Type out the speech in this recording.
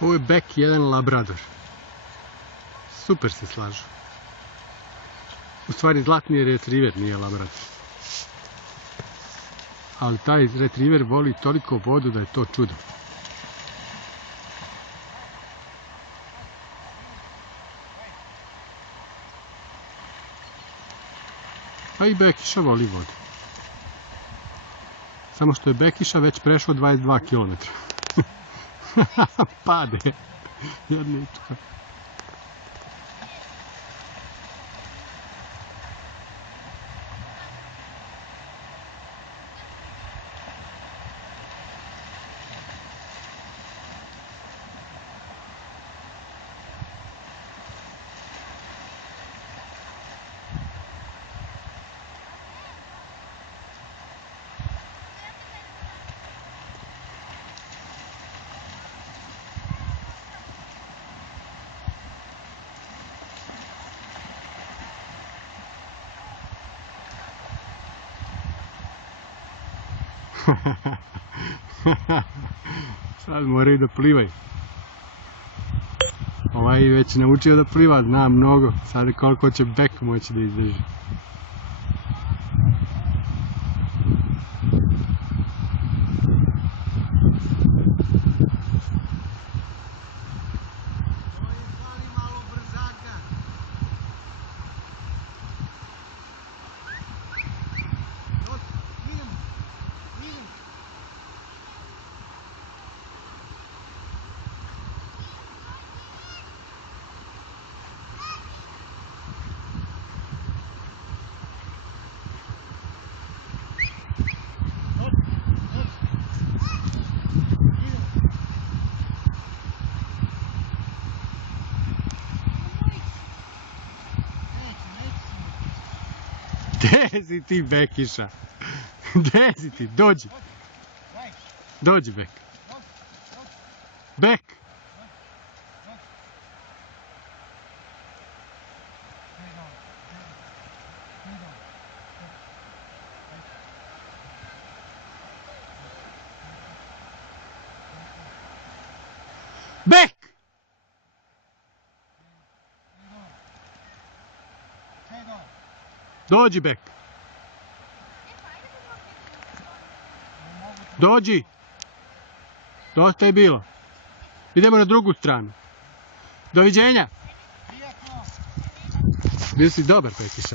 Ovo je Bek, jedan labrador. Super se slažu. U stvari zlatni je retriver, nije labrador. Ali taj retriver voli toliko vodu da je to čudo. Pa i Bekiša voli vodu. Samo što je Bekiša već prešao 22 km. Pade. Jednička. Sad moraju da plivaju. Ovaj je već naučio da pliva, zna mnogo. Sad koliko će Bek moći da izdrži. Gdje si ti, Bekiša? Gdje si ti? Dođi. Dođi, Bek. Bek! Bek! Dođi, Bek. Dođi. Dosta je bilo. Idemo na drugu stranu. Doviđenja. Bio si dobar, Bekiša.